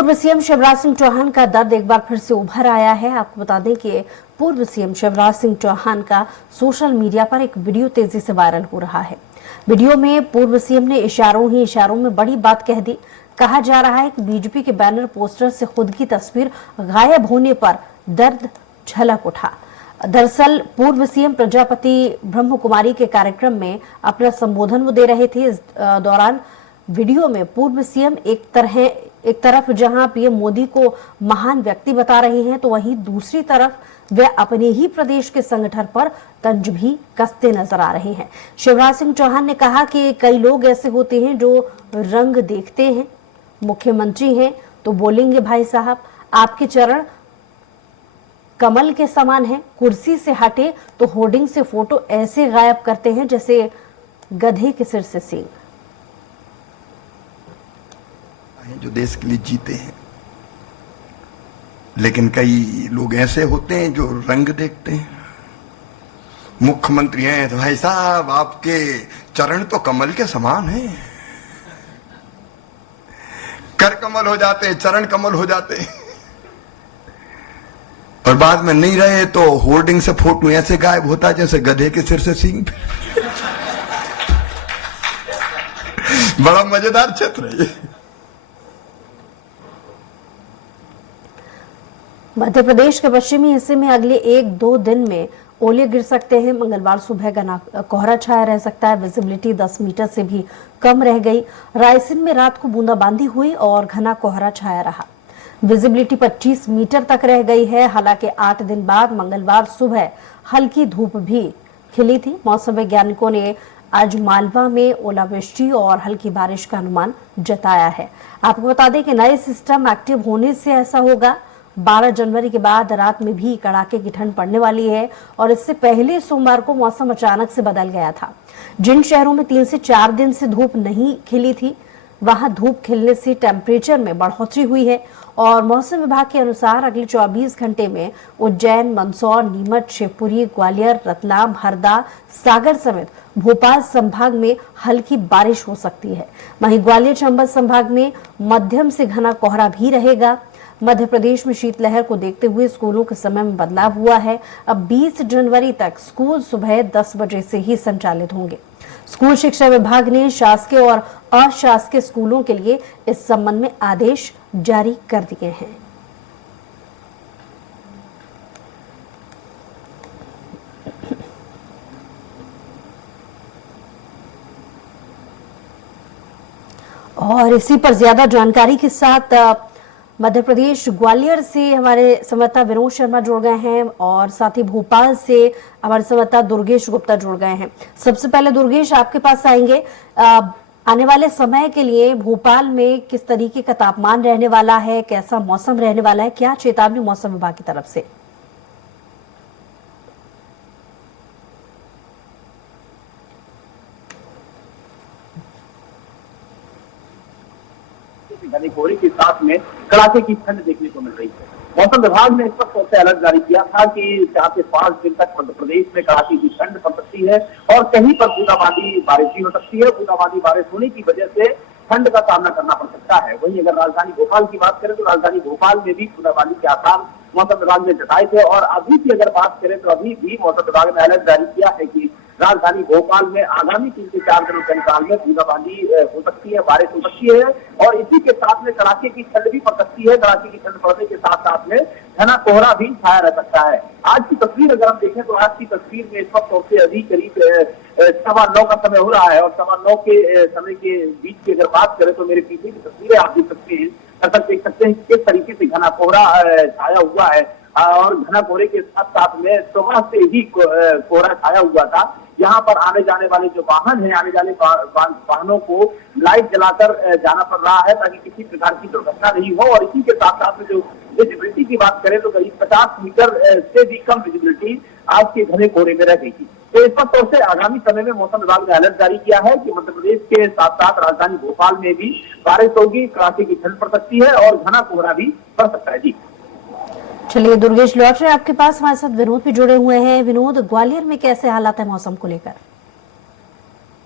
पूर्व सीएम शिवराज सिंह चौहान का दर्द एक बार फिर से उभर आया है। आपको बता दें कि पूर्व सीएम शिवराज सिंह चौहान का सोशल मीडिया पर एक वीडियो तेजी से वायरल हो रहा है। वीडियो में पूर्व सीएम ने इशारों ही इशारों में बड़ी बात कह दी। कहा जा रहा है कि बीजेपी के बैनर पोस्टर से खुद की तस्वीर गायब होने पर दर्द झलक उठा। दरअसल पूर्व सीएम प्रजापति ब्रह्म कुमारी के कार्यक्रम में अपना संबोधन वो दे रहे थे। इस दौरान वीडियो में पूर्व सीएम एक तरफ जहां पीएम मोदी को महान व्यक्ति बता रहे हैं, तो वहीं दूसरी तरफ वे अपने ही प्रदेश के संगठन पर तंज भी कसते नजर आ रहे हैं। शिवराज सिंह चौहान ने कहा कि कई लोग ऐसे होते हैं जो रंग देखते हैं, मुख्यमंत्री हैं तो बोलेंगे भाई साहब आपके चरण कमल के समान है, कुर्सी से हटे तो होर्डिंग से फोटो ऐसे गायब करते हैं जैसे गधे के सिर से सींग। जो देश के लिए जीते हैं, लेकिन कई लोग ऐसे होते हैं जो रंग देखते हैं। मुख्यमंत्री हैं तो भाई साहब आपके चरण तो कमल के समान हैं, कर कमल हो जाते हैं, चरण कमल हो जाते हैं, और बाद में नहीं रहे तो होर्डिंग से फोटो ऐसे गायब होता है जैसे गधे के सिर से सींग। बड़ा मजेदार चित्र है ये। मध्य प्रदेश के पश्चिमी हिस्से में अगले 1-2 दिन में ओले गिर सकते हैं। मंगलवार सुबह घना कोहरा छाया रह सकता है। विजिबिलिटी 10 मीटर से भी कम रह गई। रायसेन में रात को बूंदाबांदी हुई और घना कोहरा छाया रहा। विजिबिलिटी 25 मीटर तक रह गई है। हालांकि 8 दिन बाद मंगलवार सुबह हल्की धूप भी खिली थी। मौसम वैज्ञानिकों ने आज मालवा में ओलावृष्टि और हल्की बारिश का अनुमान जताया है। आपको बता दें कि नए सिस्टम एक्टिव होने से ऐसा होगा। 12 जनवरी के बाद रात में भी कड़ाके की ठंड पड़ने वाली है और इससे पहले सोमवार को मौसम अचानक से बदल गया था। जिन शहरों में 3 से 4 दिन से धूप नहीं खिली थी, वहां धूप खिलने से टेम्परेचर में बढ़ोतरी हुई है। और मौसम विभाग के अनुसार अगले 24 घंटे में उज्जैन, मंदसौर, नीमच, शिवपुरी, ग्वालियर, रतलाम, हरदा, सागर समेत भोपाल संभाग में हल्की बारिश हो सकती है। वहीं ग्वालियर, चंबल संभाग में मध्यम से घना कोहरा भी रहेगा। मध्य प्रदेश में शीतलहर को देखते हुए स्कूलों के समय में बदलाव हुआ है। अब 20 जनवरी तक स्कूल सुबह 10 बजे से ही संचालित होंगे। स्कूल शिक्षा विभाग ने शासकीय और अशासकीय स्कूलों के लिए इस संबंध में आदेश जारी कर दिए हैं। और इसी पर ज्यादा जानकारी के साथ मध्य प्रदेश ग्वालियर से हमारे संवाददाता विनोद शर्मा जुड़ गए हैं और साथ ही भोपाल से हमारे संवाददाता दुर्गेश गुप्ता जुड़ गए हैं। सबसे पहले दुर्गेश आपके पास आएंगे। आने वाले समय के लिए भोपाल में किस तरीके का तापमान रहने वाला है, कैसा मौसम रहने वाला है, क्या चेतावनी मौसम विभाग की तरफ से? घने कोहरे के साथ में कड़ाके की ठंड देखने को मिल रही है। मौसम विभाग ने स्पष्ट तौर से अलर्ट जारी किया था कि 4 से 5 दिन तक मध्य प्रदेश में कड़ाके की ठंड पड़ सकती है और कहीं पर बूंदाबांदी बारिश भी हो सकती है। बूंदाबांदी बारिश होने की वजह से ठंड का सामना करना पड़ सकता है। वहीं अगर राजधानी भोपाल की बात करें तो राजधानी भोपाल में भी बूंदाबांदी के आसार मौसम विभाग ने जताए थे और अभी की अगर बात करें तो अभी भी मौसम विभाग ने अलर्ट जारी किया है कि राजधानी भोपाल में आगामी 3 से 4 दिनों के अंतराल में बूंदाबांदी हो सकती है, बारिश हो सकती है और इसी के साथ में कड़ाके की ठंड भी पड़ सकती है। कड़ाके की ठंड पड़ने के साथ साथ में घना कोहरा भी छाया रह सकता है। आज की तस्वीर अगर हम देखें तो आज की तस्वीर में इस वक्त तौर से अभी करीब 9:15 का समय हो रहा है और 9:15 के समय के बीच की अगर बात करें तो मेरे पीछे की तस्वीरें आप देख सकते हैं। दरअसल देख सकते हैं किस तरीके से घना कोहरा छाया हुआ है और घना कोहरे के साथ साथ में सुबह से ही कोहरा छाया हुआ था। यहाँ पर आने जाने वाले जो वाहन है, आने जाने वाहनों को लाइट जलाकर जाना पड़ रहा है ताकि किसी प्रकार की दुर्घटना नहीं हो। और इसी के साथ साथ में जो विजिबिलिटी की बात करें तो करीब 50 मीटर से भी कम विजिबिलिटी आज के घने कोहरे में रह गई थी। तो इस तौर से आगामी समय में मौसम विभाग ने अलर्ट जारी किया है कि मध्य प्रदेश के साथ साथ राजधानी भोपाल में भी बारिश होगी, कड़ाके की ठंड पड़ सकती है और घना कोहरा भी पड़ सकता है। जी चलिए दुर्गेश, लौट रहे आपके पास, हमारे साथ विनोद भी जुड़े हुए हैं। विनोद, ग्वालियर में कैसे हालात है मौसम को लेकर?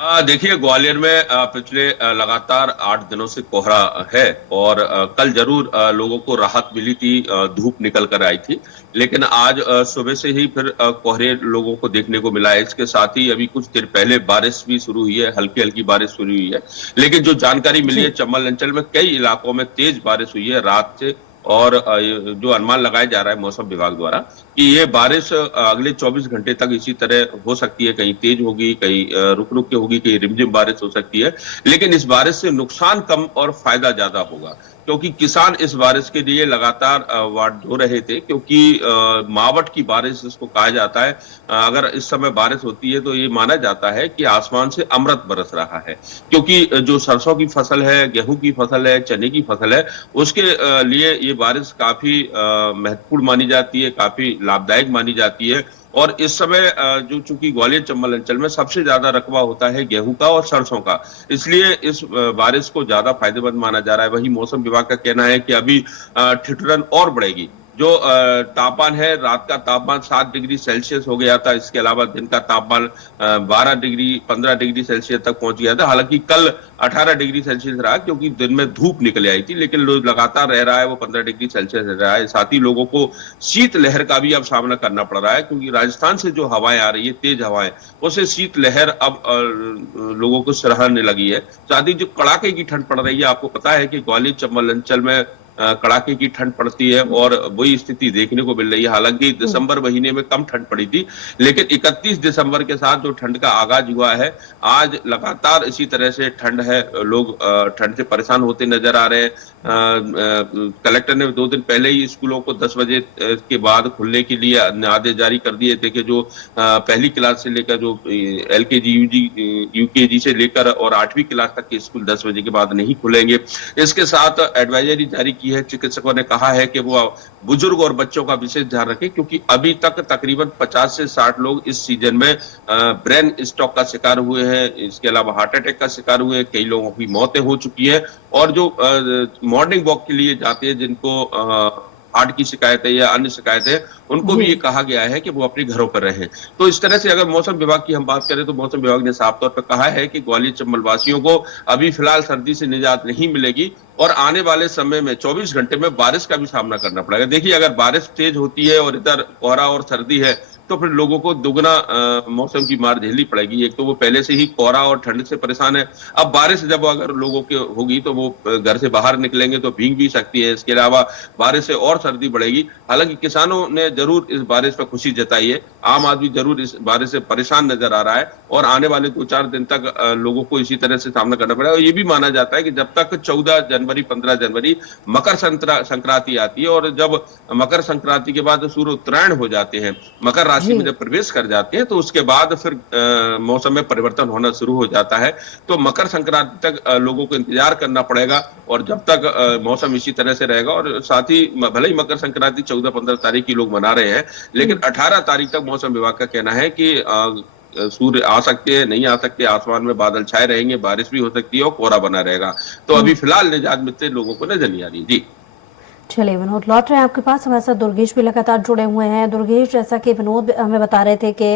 देखिए, ग्वालियर में पिछले लगातार 8 दिनों से कोहरा है और कल जरूर लोगों को राहत मिली थी, धूप निकल कर आई थी, लेकिन आज सुबह से ही फिर कोहरे लोगों को देखने को मिला है। इसके साथ ही अभी कुछ देर पहले बारिश भी शुरू हुई है, हल्की हल्की बारिश शुरू हुई है, लेकिन जो जानकारी मिली है चंबल अंचल में कई इलाकों में तेज बारिश हुई है रात से। और जो अनुमान लगाया जा रहा है मौसम विभाग द्वारा कि ये बारिश अगले 24 घंटे तक इसी तरह हो सकती है, कहीं तेज होगी, कहीं रुक रुक के होगी, कहीं रिमझिम बारिश हो सकती है। लेकिन इस बारिश से नुकसान कम और फायदा ज्यादा होगा, क्योंकि किसान इस बारिश के लिए लगातार वाट धो रहे थे, क्योंकि मावट की बारिश इसको कहा जाता है। अगर इस समय बारिश होती है तो ये माना जाता है कि आसमान से अमृत बरस रहा है, क्योंकि जो सरसों की फसल है, गेहूं की फसल है, चने की फसल है, उसके लिए ये बारिश काफी महत्वपूर्ण मानी जाती है, काफी लाभदायक मानी जाती है। और इस समय जो चूंकि ग्वालियर चंबल अंचल में सबसे ज्यादा रकबा होता है गेहूं का और सरसों का, इसलिए इस बारिश को ज्यादा फायदेमंद माना जा रहा है। वही मौसम विभाग का कहना है कि अभी ठिठुरन और बढ़ेगी। जो तापमान है, रात का तापमान 7 डिग्री सेल्सियस हो गया था, इसके अलावा दिन का तापमान 12 डिग्री 15 डिग्री सेल्सियस तक पहुंच गया था। हालांकि कल 18 डिग्री सेल्सियस रहा, क्योंकि दिन में धूप निकल आई थी, लेकिन लगातार रह रहा है वो 15 डिग्री सेल्सियस रह रहा है। साथ ही लोगों को शीत लहर का भी अब सामना करना पड़ रहा है, क्योंकि राजस्थान से जो हवाएं आ रही है, तेज हवाएं, उससे शीत लहर अब लोगों को सहने लगी है। साथ ही जो कड़ाके की ठंड पड़ रही है, आपको पता है कि ग्वालियर चंबल अंचल में कड़ाके की ठंड पड़ती है और वही स्थिति देखने को मिल रही है। हालांकि दिसंबर महीने में कम ठंड पड़ी थी, लेकिन 31 दिसंबर के साथ जो ठंड का आगाज हुआ है, आज लगातार इसी तरह से ठंड है। लोग ठंड से परेशान होते नजर आ रहे हैं। कलेक्टर ने 2 दिन पहले ही स्कूलों को 10 बजे के बाद खुलने के लिए आदेश जारी कर दिए थे कि जो पहली क्लास से लेकर जो LKG UKG से लेकर और 8वीं क्लास तक के स्कूल 10 बजे के बाद नहीं खुलेंगे। इसके साथ एडवाइजरी जारी की है। चिकित्सकों ने कहा है कि वो बुजुर्ग और बच्चों का विशेष ध्यान रखें, क्योंकि अभी तक तकरीबन 50 से 60 लोग इस सीजन में ब्रेन स्ट्रोक का शिकार हुए हैं, इसके अलावा हार्ट अटैक का शिकार हुए हैं, कई लोगों की मौतें हो चुकी है। और जो मॉर्निंग वॉक के लिए जाते हैं, जिनको हार्ट की शिकायत है या अन्य शिकायत है, उनको भी ये कहा गया है कि वो अपने घरों पर रहें। तो इस तरह से अगर मौसम विभाग की हम बात करें तो मौसम विभाग ने साफ तौर पर कहा है कि ग्वालियर चंबल वासियों को अभी फिलहाल सर्दी से निजात नहीं मिलेगी और आने वाले समय में 24 घंटे में बारिश का भी सामना करना पड़ेगा। देखिए, अगर बारिश तेज होती है और इधर कोहरा और सर्दी है, तो फिर लोगों को दुगना मौसम की मार झेलनी पड़ेगी। एक तो वो पहले से ही कोहरा और ठंड से परेशान है, अब बारिश जब अगर लोगों के होगी तो वो घर से बाहर निकलेंगे तो भीग भी सकती है। इसके अलावा बारिश से और सर्दी बढ़ेगी। हालांकि किसानों ने जरूर इस बारिश पर खुशी जताई है, आम आदमी जरूर इस बारिश से परेशान नजर आ रहा है और आने वाले 2-4 दिन तक लोगों को इसी तरह से सामना करना पड़ेगा। और ये भी माना जाता है कि जब तक 14 जनवरी 15 जनवरी मकर संक्रांति आती है और जब मकर संक्रांति के बाद सूर्य उत्तरायण हो जाते हैं, मकर राशि में जब प्रवेश कर जाते हैं, तो उसके बाद फिर मौसम में परिवर्तन होना शुरू हो जाता है। तो मकर संक्रांति तक लोगों को इंतजार करना पड़ेगा और जब तक मौसम इसी तरह से रहेगा। और साथ ही भले ही मकर संक्रांति 14-15 तारीख की लोग मना रहे हैं, लेकिन 18 तारीख तक मौसम विभाग का कहना है कि सूर्य आ सकते हैं, नहीं आ सकते, आसमान में बादल छाए रहेंगे, बारिश भी हो सकती है और कोहरा बना रहेगा। तो अभी फिलहाल निजात मिलते लोगों को नजर नहीं आ रही। जी चलिए विनोद, लौट रहे हैं आपके पास। हमारे साथ दुर्गेश भी लगातार जुड़े हुए हैं। दुर्गेश, जैसा कि विनोद हमें बता रहे थे कि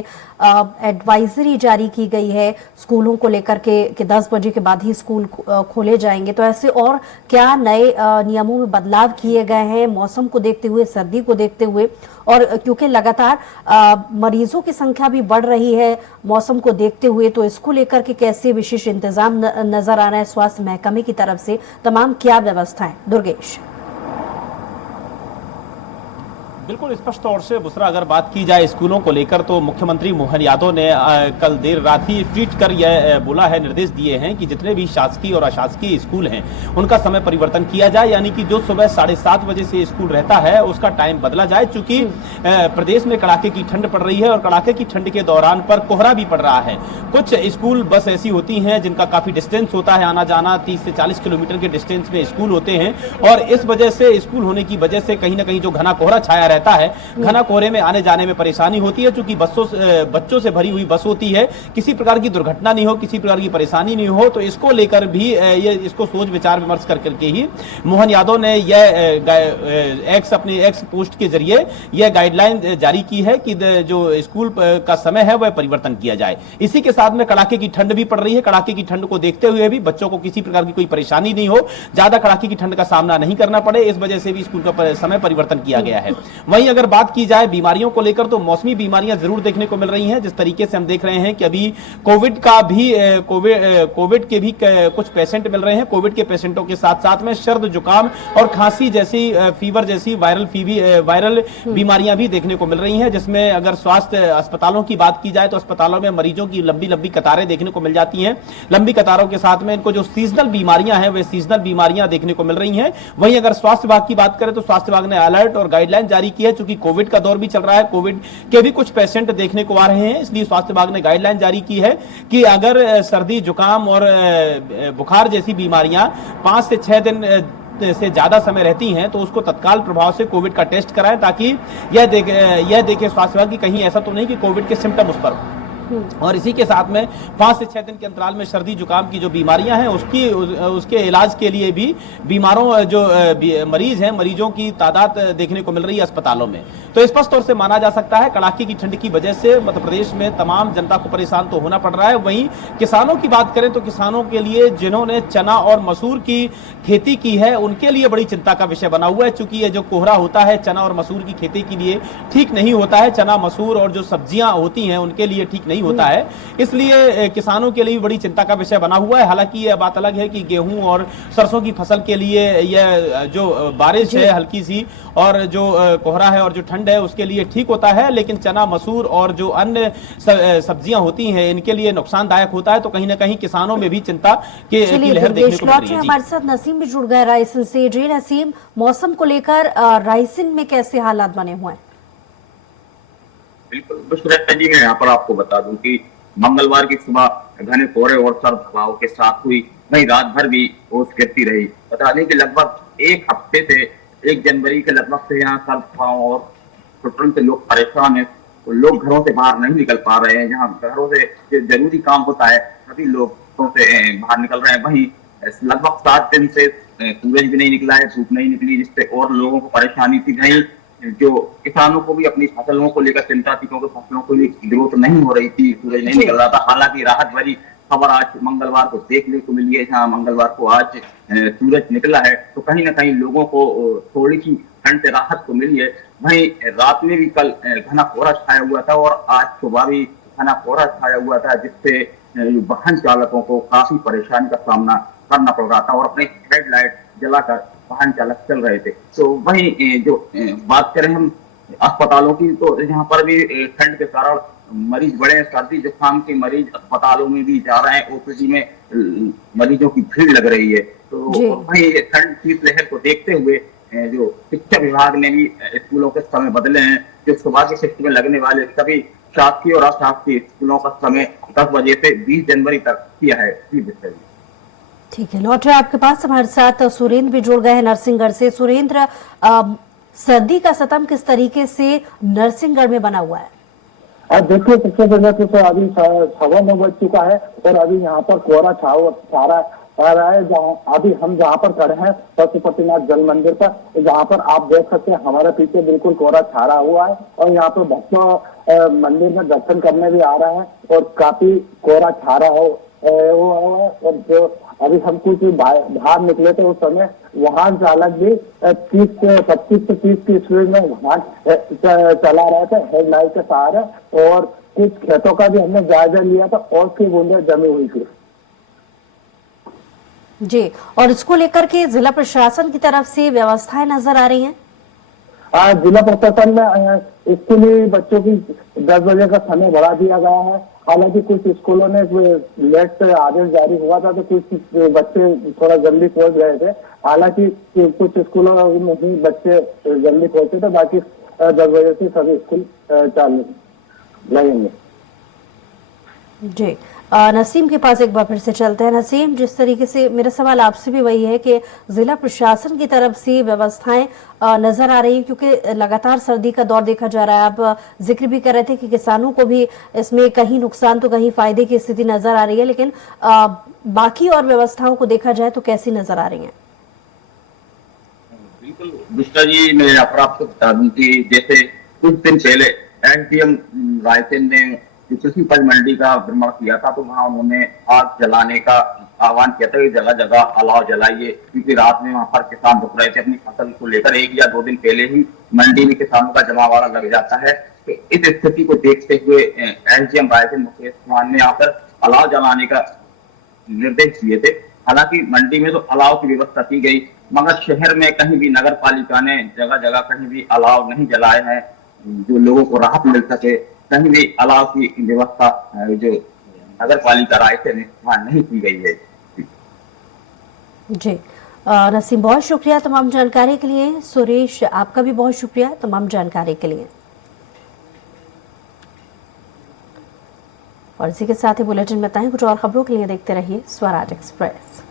एडवाइजरी जारी की गई है स्कूलों को लेकर के कि 10 बजे के बाद ही स्कूल खोले जाएंगे, तो ऐसे और क्या नए नियमों में बदलाव किए गए हैं मौसम को देखते हुए, सर्दी को देखते हुए? और क्योंकि लगातार मरीजों की संख्या भी बढ़ रही है मौसम को देखते हुए, तो इसको लेकर के कैसे विशेष इंतजाम नजर आ रहे हैं स्वास्थ्य महकमे की तरफ से? तमाम क्या व्यवस्था है दुर्गेश? बिल्कुल स्पष्ट तौर से बुसरा, अगर बात की जाए स्कूलों को लेकर तो मुख्यमंत्री मोहन यादव ने कल देर रात ही ट्वीट कर यह बोला है, निर्देश दिए हैं कि जितने भी शासकीय और अशासकीय स्कूल हैं उनका समय परिवर्तन किया जाए, यानी कि जो सुबह 7:30 बजे से स्कूल रहता है उसका टाइम बदला जाए। चूंकि प्रदेश में कड़ाके की ठंड पड़ रही है और कड़ाके की ठंड के दौरान पर कोहरा भी पड़ रहा है। कुछ स्कूल बस ऐसी होती हैं जिनका काफी डिस्टेंस होता है, आना जाना 30 से 40 किलोमीटर के डिस्टेंस में स्कूल होते हैं और इस वजह से स्कूल होने की वजह से कहीं ना कहीं जो घना कोहरा छाया रहता है, घना कोहरे में आने जाने में परेशानी होती है। चूंकि बच्चों से भरी हुई बस होती है, किसी प्रकार की दुर्घटना नहीं हो, किसी प्रकार की परेशानी नहीं हो, तो इसको लेकर भी इसको सोच विचार विमर्श करके ही मोहन यादव ने यह अपने एक्स पोस्ट के जरिए यह गाइडलाइन जारी की है कि जो स्कूल का समय है वह परिवर्तन किया जाए। इसी के साथ में कड़ाके की ठंड भी पड़ रही है। कड़ाके की ठंड को देखते हुए भी बच्चों को किसी प्रकार की कोई परेशानी नहीं हो, ज्यादा कड़ाके की ठंड का सामना नहीं करना पड़े, इस वजह से भी स्कूल का समय परिवर्तन किया गया है। वहीं अगर बात की जाए बीमारियों को लेकर, तो मौसमी बीमारियां जरूर देखने को मिल रही हैं। जिस तरीके से हम देख रहे हैं कि अभी कोविड के भी कुछ पेशेंट मिल रहे हैं। कोविड के पेशेंटों के साथ साथ में सर्द जुकाम और खांसी जैसी फीवर जैसी वायरल बीमारियां भी देखने को मिल रही हैं, जिसमें अगर स्वास्थ्य अस्पतालों की बात की जाए तो अस्पतालों में मरीजों की लंबी लंबी कतारें देखने को मिल जाती हैं। लंबी कतारों के साथ में इनको जो सीजनल बीमारियां हैं वे सीजनल बीमारियां देखने को मिल रही हैं। वहीं अगर स्वास्थ्य विभाग की बात करें तो स्वास्थ्य विभाग ने अलर्ट और गाइडलाइन जारी की है। चूंकि कोविड का दौर भी चल रहा है, कोविड के भी कुछ पेशेंट देखने को आ रहे हैं, इसलिए स्वास्थ्य विभाग ने गाइडलाइन जारी की है कि अगर सर्दी जुकाम और बुखार जैसी बीमारियां 5 से 6 दिन से ज्यादा समय रहती हैं तो उसको तत्काल प्रभाव से कोविड का टेस्ट कराएं, ताकि यह देखे स्वास्थ्य विभाग की कहीं ऐसा तो नहीं कि कोविड के सिम्टम उस पर। और इसी के साथ में 5 से 6 दिन के अंतराल में सर्दी जुकाम की जो बीमारियां हैं उसके इलाज के लिए भी मरीज हैं, मरीजों की तादाद देखने को मिल रही है अस्पतालों में। तो स्पष्ट तौर से माना जा सकता है कड़ाके की ठंड की वजह से मध्य प्रदेश में तमाम जनता को परेशान तो होना पड़ रहा है। वहीं किसानों की बात करें तो किसानों के लिए जिन्होंने चना और मसूर की खेती की है उनके लिए बड़ी चिंता का विषय बना हुआ है। चूंकि ये जो कोहरा होता है चना और मसूर की खेती के लिए ठीक नहीं होता है, चना मसूर और जो सब्जियां होती हैं उनके लिए ठीक नहीं होता है, इसलिए किसानों के लिए बड़ी चिंता का विषय बना हुआ है। हालांकि यह बात अलग है कि गेहूं और सरसों की फसल के लिए यह जो बारिश है हल्की सी और जो कोहरा है और जो ठंड है उसके लिए ठीक होता है, लेकिन चना मसूर और जो अन्य सब्जियां होती हैं इनके लिए नुकसानदायक होता है। तो कहीं ना कहीं किसानों में भी चिंता की लहर देखने को मिल रही है। हमारे साथ नसीम भी जुड़ गए रायसेन से। जी नसीम, मौसम को लेकर रायसेन में कैसे हालात बने हुए हैं? बिल्कुल बुशरा जी, मैं यहाँ पर आपको बता दूं कि मंगलवार की सुबह घने कोहरे और सर्द हवाओं के साथ हुई, वहीं रात भर भी ओस गिरती रही। बता दें कि लगभग एक हफ्ते से 1 जनवरी के लगभग से यहाँ सर्द हवाओं और छुट्टियों से लोग परेशान है। तो लोग घरों से बाहर नहीं निकल पा रहे हैं। जहाँ घरों से जो जरूरी काम होता है सभी लोग घरों से बाहर निकल रहे हैं। वहीं लगभग 7 दिन से सूरज भी नहीं निकला है, धूप नहीं निकली, जिससे और लोगों को परेशानी थी। वहीं जो किसानों को भी अपनी फसलों को लेकर चिंता थी, क्योंकि फसलों को ग्रोथ नहीं हो रही थी, सूरज नहीं निकल रहा था। हालांकि राहत भरी खबर आज मंगलवार को देखने को मिली है। जहाँ मंगलवार को आज सूरज निकला है तो कहीं ना कहीं लोगों को थोड़ी सी ठंड से राहत को मिली है। वहीं रात में भी कल घना कोहरा छाया हुआ था और आज सुबह भी घना कोहरा छाया हुआ था, जिससे वाहन चालकों को काफी परेशानी का सामना करना पड़ रहा था और अपने हेडलाइट जलाकर वाहन चालक चल रहे थे। तो वहीं जो बात करें हम अस्पतालों की, तो यहाँ पर भी ठंड के कारण मरीज बड़े, सर्दी जुकाम के मरीज अस्पतालों में भी जा रहे हैं। ओपीडी में मरीजों की भीड़ लग रही है। तो वहीं ठंड शीतलहर को देखते हुए जो शिक्षा विभाग ने भी स्कूलों के समय बदले हैं। जो सुबह की शिफ्ट में लगने वाले सभी शासकीय और अशासकीय स्कूलों का समय 10 बजे से 20 जनवरी तक किया है। ठीक है, लौट रहे आपके पास। हमारे साथ सुरेंद्र भी जुड़ गए हैं नरसिंहगढ़ से। सुरेंद्र, सर्दी का सतम किस तरीके से नरसिंहगढ़ में बना हुआ है? देखिए, सबसे पहले तो अभी 9:15 बज चुका है और अभी यहाँ पर कोहरा छा रहा है। हम जहाँ पर खड़े हैं पशुपतिनाथ जल मंदिर पर, जहाँ पर आप देख सकते हैं हमारे पीछे बिल्कुल कोहरा छाया हुआ है और यहाँ पर भक्तों मंदिर में दर्शन करने भी आ रहे हैं और काफी कोहरा छा रहा है। और जो अभी हम कुछ बाहर निकले थे उस समय वाहन चालक भी 25 से 30 की स्पीड में वाहन चला रहे थे हेडलाइट के सहारे, और कुछ खेतों का भी हमने जायजा लिया था और की बूंदें जमी हुई थी। जी, और इसको लेकर के जिला प्रशासन की तरफ से व्यवस्थाएं नजर आ रही हैं? जिला प्रशासन में स्कूली बच्चों की 10 बजे का समय बढ़ा दिया गया है। हालांकि कुछ स्कूलों ने लेट से आदेश जारी हुआ था तो कुछ बच्चे थोड़ा जल्दी पहुंच गए थे। हालांकि कुछ स्कूलों में ही बच्चे जल्दी पहुंचे थे, बाकी 10 बजे से सभी स्कूल चालू लगेंगे। जी नसीम के पास एक बार फिर से चलते हैं। नसीम, जिस तरीके से मेरा सवाल आपसे भी वही है कि जिला प्रशासन की तरफ से व्यवस्थाएं नजर आ रही हैं, क्योंकि लगातार सर्दी का दौर देखा जा रहा है। आप जिक्र भी कर रहे थे कि किसानों को भी इसमें कहीं नुकसान तो कहीं फायदे की स्थिति नजर आ रही है, लेकिन बाकी और व्यवस्थाओं को देखा जाए तो कैसी नजर आ रही है? बिल्कुल दुष्टा जी, मैं यहाँ पर आपको बता दूं कि जैसे कुछ दिन पहले एसडीएम रायसेन ने कृषि उपज मंडी का भ्रमण किया था, तो वहां उन्होंने आग जलाने का आह्वान किया था कि जगह जगह अलाव जलाइए, क्योंकि रात में वहां पर किसान रुक रहे थे अपनी फसल को लेकर। 1 या 2 दिन पहले ही मंडी में किसानों का जमावड़ा लग जाता है। तो इस स्थिति को देखते हुए एसडीएम रायसेन मुकेश कुमार ने यहाँ पर अलाव जलाने का निर्देश दिए थे। हालांकि मंडी में तो अलाव की व्यवस्था की गई, मगर शहर में कहीं भी नगर पालिका ने जगह जगह कहीं भी अलाव नहीं जलाए हैं, जो लोगों को राहत मिल सके। कहीं भी अलाव की व्यवस्था जो नगर पालिका रायसेन में वहां नहीं की गई है। जी नसीम, बहुत शुक्रिया तमाम जानकारी के लिए। सुरेश, आपका भी बहुत शुक्रिया तमाम जानकारी के लिए। और इसी के साथ ही बुलेटिन में बताएं, कुछ और खबरों के लिए देखते रहिए स्वराज एक्सप्रेस।